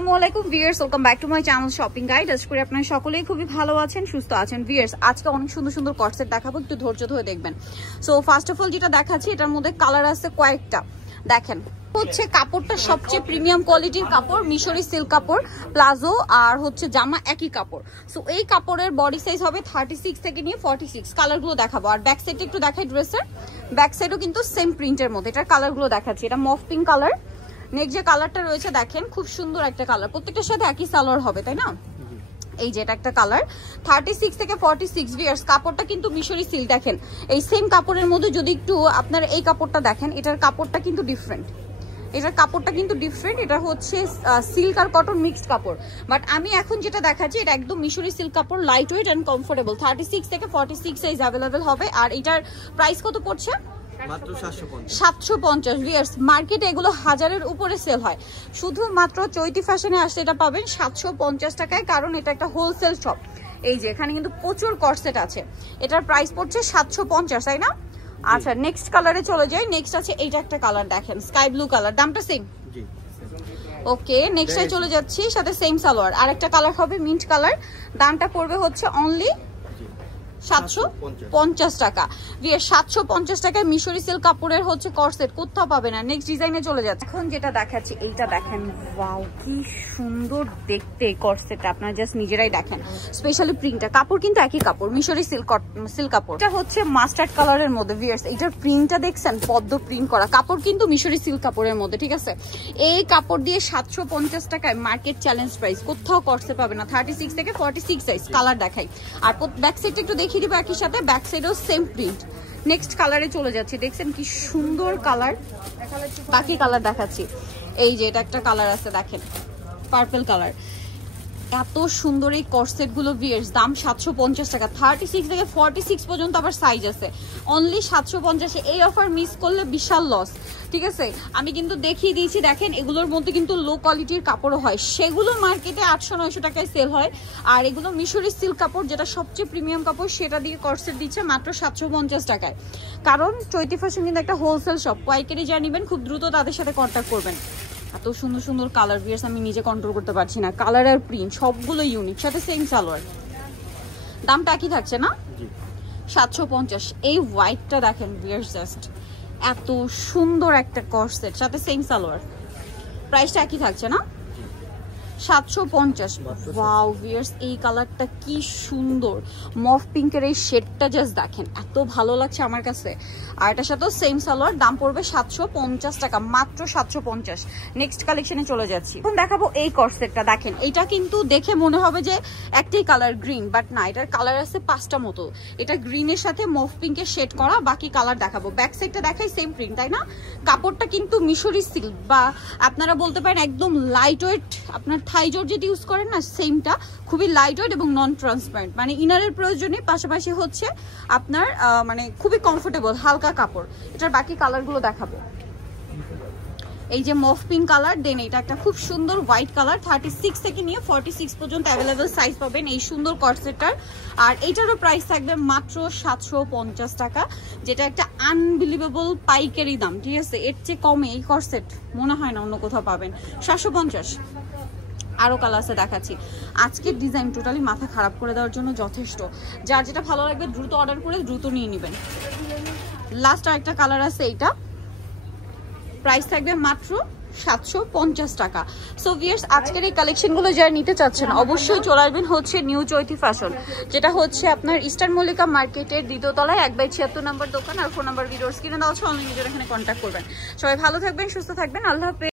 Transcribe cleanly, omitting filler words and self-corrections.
আসসালামু আলাইকুম viewers, welcome back to my channel shopping guide. আশা করি আপনারা সকলেই খুবই ভালো আছেন, সুস্থ আছেন। ভিউয়ার্স, আজকে অনেক সুন্দর সুন্দর কটসেট দেখাবো, একটু ধৈর্য ধরে দেখবেন। সো ফার্স্ট অফ অল যেটা দেখাচ্ছি, এটার মধ্যে কালার আছে কয়েকটা। দেখেন হচ্ছে কাপড়টা সবচেয়ে প্রিমিয়াম কোয়ালিটির কাপড়, মিশরি সিল্ক কাপড়, প্লাজো আর হচ্ছে জামা একই কাপড়। সো এই কাপড়ের বডি সাইজ হবে 36 থেকে নিয়ে 46। কালারগুলো দেখাবো, আর ব্যাক সাইডটা একটু দেখাই। ড্রেসের ব্যাক সাইডও কিন্তু সেম প্রিন্টের মধ্যে। এটার কালারগুলো দেখাচ্ছি। এটা মফ পিঙ্ক কালার। নেক্সট যে কালারটা রয়েছে দেখেন, খুব সুন্দর একটা কালার, প্রত্যেকটার সাথে একই সালোয়ার হবে, তাই না? এই যে এটা একটা কালার 36 থেকে 46 ভিউয়ার্স। কাপড়টা কিন্তু মিশরি সিল্ক। দেখেন এই সেম কাপড়ের মধ্যে যদি একটু আপনারা এই কাপড়টা দেখেন, এটার কাপড়টা কিন্তু ডিফারেন্ট। এটার কাপড়টা কিন্তু ডিফারেন্ট। এটা হচ্ছে সিল্ক আর কটন মিক্সড কাপড়, বাট আমি এখন যেটা দেখাচ্ছি এটা একদম মিশরি সিল্ক কাপড়, লাইট ওয়েট এন্ড কমফোর্টেবল। 36 থেকে 46 সাইজ অ্যাভেলেবেল হবে। আর এটার প্রাইস কত পড়ছে? মাত্র 750 ভিউয়ার্স। মার্কেটে এগুলো হাজারের উপরে সেল হয়, শুধুমাত্র চৈতি ফ্যাশনে আসলে এটা পাবেন 750 টাকায়, কারণ এটা একটা হোলসেল শপ। এই যে এখানে কিন্তু প্রচুর কটসেট আছে। এটার প্রাইস পড়ছে 750, তাই না? আচ্ছা, নেক্সট কালারে চলে যাই। নেক্সট আছে এইটা একটা কালার, দেখেন স্কাই ব্লু কালার, দামটা সেম। ওকে, নেক্সটে চলে যাচ্ছি, সাথে সেম সালোয়ার। আরেকটা কালার হবে মিন্ট কালার, দামটা পড়বে হচ্ছে অনলি 750 টাকা। 750 টাকায় মিশরি সিল্ক কাপড়ের হচ্ছে কর্সেট কোথাও পাবে না। নেক্সট ডিজাইনে চলে যাচ্ছে। এখন যেটা দেখাচ্ছি এইটা দেখেন, ওয়াও কি সুন্দর দেখতে কর্সেটটা, আপনারা জাস্ট নিজেরাই দেখেন। স্পেশালি প্রিন্টটা, কাপড় কিন্তু একই কাপড়, মিশরি সিল্ক কাপড়। এটা হচ্ছে মাস্টার্ড কালারের মধ্যে ভিউয়ার্স। এইটার প্রিন্টটা দেখছেন, পদ্ম প্রিন্ট করা। কাপড় কিন্তু মিশরি সিল্ক কাপড়ের মধ্যে, ঠিক আছে? এই কাপড় দিয়ে 750 টাকায় মার্কেট চ্যালেঞ্জ প্রাইস, কোথাও কর্সেট পাবে না। 36 থেকে 46 সাইজ। কালার দেখাই, আর ব্যাক সাইডটা একটু দেখিয়ে দিব একই সাথে। ব্যাক সাইডেও সেম প্রিন্ট। নেক্সট কালারে চলে যাচ্ছি। দেখছেন কি সুন্দর কালার। বাকি কালার দেখাচ্ছি। এই যে এটা একটা কালার আছে, দেখেন পার্পল কালার। এত সুন্দর এই কর্সেট গুলো ভিউয়ার্স, দাম 750 টাকা। 36 থেকে 46 পর্যন্ত আবার সাইজ আছে, অনলি 750। এই অফার মিস করলে বিশাল লস, ঠিক আছে? আমি কিন্তু দেখিয়ে দিয়েছি, দেখেন এগুলোর মধ্যে কিন্তু লো কোয়ালিটির কাপড়ও হয়, সেগুলো মার্কেটে 800-900 টাকায় সেল হয়। আর এগুলো মিশরি সিল্ক কাপড়, যেটা সবচেয়ে প্রিমিয়াম কাপড়, সেটা দিয়ে কর্সেট দিচ্ছে মাত্র 750 টাকায়। কারণ চৈতি ফ্যাশন কিন্তু একটা হোলসেল শপ, পাইকারি যা নেবেন খুব দ্রুত তাদের সাথে কন্ট্যাক্ট করবেন। এত সুন্দর সুন্দর কালার ভিউয়ার্স, আমি নিজে কন্ট্রোল করতে পারছি না। কালার আর প্রিন্ট সবগুলো ইউনিক, সাথে সেম সালোয়ার। দামটা একই থাকছে না? 750। এই হোয়াইটটা দেখেন ভিউয়ার্স, জাস্ট এত সুন্দর একটা কর্সেট, সাথে সেম সালোয়ার। প্রাইসটা একই থাকছে না? 750। ওয়াও ভিউয়ার্স, এই কালারটা কি সুন্দর, মফ পিঙ্কের এই শেডটা জাস্ট দেখেন, এত ভালো লাগছে আমার কাছে। আর এটার সাথেও সেম সালোয়ার, দাম পড়বে 750 টাকা, মাত্র 750। নেক্সট কালেকশনে চলে যাচ্ছি। এখন দেখাবো এই কর্সেটটা। দেখেন এটা কিন্তু দেখে মনে হবে যে একটাই কালার গ্রিন, বাট না, এটার কালার আছে 5টা মতো। এটা গ্রিনের সাথে মফ পিঙ্কের শেড করা। বাকি কালার দেখাবো। ব্যাক সাইডটা দেখাই, সেম প্রিন্ট, তাই না? কাপড়টা কিন্তু মিশরি সিল্ক, বা আপনারা বলতে পারেন একদম লাইট ওয়েট। আপনার থাই জর্জেট ইউজ করেন না, সেমটা খুবই লাইট ওয়েট এবং নন ট্রান্সপারেন্ট, মানে ইনারের প্রয়োজনে, পাশাপাশি হচ্ছে আপনার মানে খুবই কমফোর্টেবল, হালকা কাপড়। এটার বাকি কালারগুলো দেখাবো। এই যে মফ পিঙ্ক কালার, দেন এটা একটা খুব সুন্দর হোয়াইট কালার। 36 থেকে নিয়ে 46 পর্যন্ত অ্যাভেলেবেল সাইজ পাবেন এই সুন্দর কর্সেটটার। আর এইটারও প্রাইস থাকবে মাত্র 750 টাকা, যেটা একটা আনবিলিভেবল পাইকারি দাম, ঠিক আছে? এর চেয়ে কমে এই কর্সেট মনে হয় না অন্য কোথাও পাবেন। 750। আরো কালার আছে দেখাচ্ছি। আজকের ডিজাইন টোটালি মাথা খারাপ করে দেওয়ার জন্য যথেষ্ট। যার যেটা ভালো লাগবে দ্রুত অর্ডার করে দ্রুত নিয়ে নেবেন। লাস্ট আরেকটা কালার আছে, এইটা প্রাইস থাকবে মাত্র 750 টাকা। সো ভিউয়ার্স, আজকের এই কালেকশনগুলো যারা নিতে চাচ্ছেন অবশ্যই চলে আসবেন হচ্ছে নিউ চৈতি ফ্যাশন, যেটা হচ্ছে আপনার ইস্টার্ন মল্লিকা মার্কেটের 2য় তলায় 1/76 নম্বর দোকান। আর ফোন নাম্বার ভিডিওর স্ক্রিনে দেওয়া আছে, অনলাইন ভিডিওর এখানে কন্ট্যাক্ট করবেন। সবাই ভালো থাকবেন, সুস্থ থাকবেন, আল্লাহ হাফেজ।